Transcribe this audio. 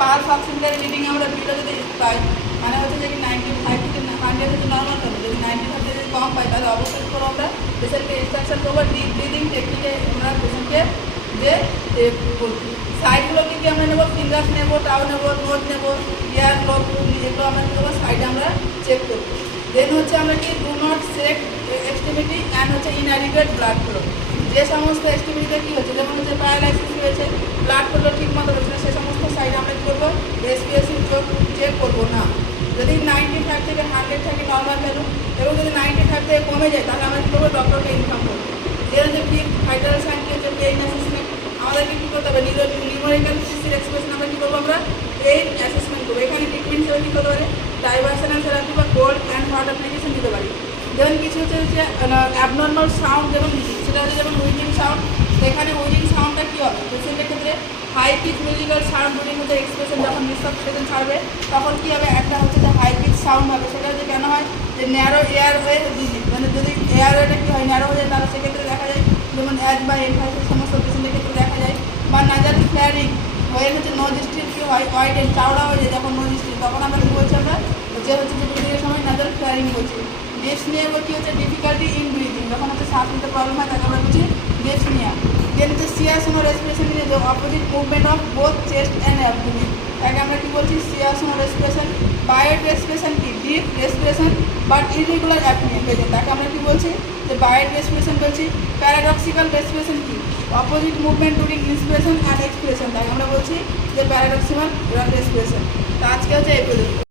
Pulse oximeter reading আমরা below যদি পাই মানে হচ্ছে যে 95 থেকে 100 হচ্ছে নর্মাল থাকবে, যদি 95 থেকে যদি কম পাই তাহলে অবশ্যই করবো আমরা পেশেন্টকে ইনস্ট্রাকশন করবো ডিপ ব্রিদিং টেকনিকে আমরা পেশেন্টকে যে সাইডগুলো কি আমরা নেবো, ফিঙ্গার্স নেবো, টাও নেবো, নোট নেবো, ইয়ার ক্লক এগুলো আমরা কী করবো সাইডে আমরা চেক করবো। দেন হচ্ছে আমরা কি do not select extremity and হচ্ছে ইনঅ্যাডিকুয়েট ব্লাড ফ্লো, যে সমস্ত এক্সট্রিমিটিতে কী হচ্ছে যেমন হচ্ছে প্যারালাইসিস হয়েছে, ব্লাড ফ্লো ঠিক মতো হচ্ছে না, সে সমস্ত সাইডে আমরা কী করবো রেসপিরেশন চেক করবো না। যদি 95 থেকে 100 থাকে নর্মাল ভ্যালু এবং যদি 95 থেকে কমে যায় তাহলে আমরা কী করবো ডক্টরকে ইনফর্ম করবো। যে হচ্ছে ফিফথ ভাইটাল সাইন কি হচ্ছে পেইন অ্যাসেসমেন্ট, আমাদেরকে কী করতে হবে নিউমেরিক্যাল সিসির এক্সপ্রেশন আমরা কী করবো আমরা পেইন অ্যাসেসমেন্ট করবো। এখানে ট্রিটমেন্ট হিসেবে কী করতে পারে ডাইভার্সনাল থেরাপি বা কোল্ড অ্যান্ড হট অ্যাপ্লিকেশন দিতে পারি। যেমন কিছু হচ্ছে অ্যাবনর্মাল সাউন্ড যেমন সেটা হচ্ছে যেমন উইজিং সাউন্ড, এখানে উইজিং সাউন্ডটা কী হবে পেশেন্টের ক্ষেত্রে হাই পিচ মিউজিক্যাল সাউন্ড দুটির মধ্যে এক্সপ্রেশন যখন নিঃশ্বাস পেশেন্ট ছাড়বে তখন কী হবে একটা হচ্ছে যে হাই পিচ সাউন্ড হবে, সেটা হচ্ছে কেন হয় যে ন্যারো এয়ারওয়ে ডিজিজ, মানে যদি এয়ারওয়েটা কী হয় ন্যারো হয়ে যায় তাহলে সেক্ষেত্রে দেখা যায় যেমন অ্যাজ বা এনফাইসের সমস্ত পেশেন্টের ক্ষেত্রে দেখা যায়, বা নাজাল ফ্ল্যারিং হয়ে হচ্ছে নোজ স্ট্রিট কী হয় ওয়াইডেন চাওড়া হয়ে যায় যখন নোজ স্ট্রিট তখন আমরা কী বলছি আমরা যে হচ্ছে যে ব্রিদিংয়ের সময় নাজাল ফ্ল্যারিং বলছি। ডেসনিয়া কী হচ্ছে ডিফিকাল্টি ইন ব্রিদিং, যখন হচ্ছে শ্বাস নিতে প্রবলেম হয় তাকে আমরা বলছি ডেসনিয়া। দেন হচ্ছে seesaw respiration in the opposite movement of both chest and abdomen, তাকে আমরা কী বলছি সিয়াসোনো রেসপিরেশন। বায়োড রেসপিরেশন কি deep respiration but irregular apnoea হয়ে যায় তাকে আমরা কী বলছি যে বায়োড রেসপিরেশন বলছি। প্যারাডক্সিক্যাল রেসপিরেশন কি opposite movement during inspiration and expiration, তাকে আমরা বলছি যে প্যারাডক্সিক্যাল রেসপিরেশন। তো আজকে হচ্ছে এই পর্যন্ত।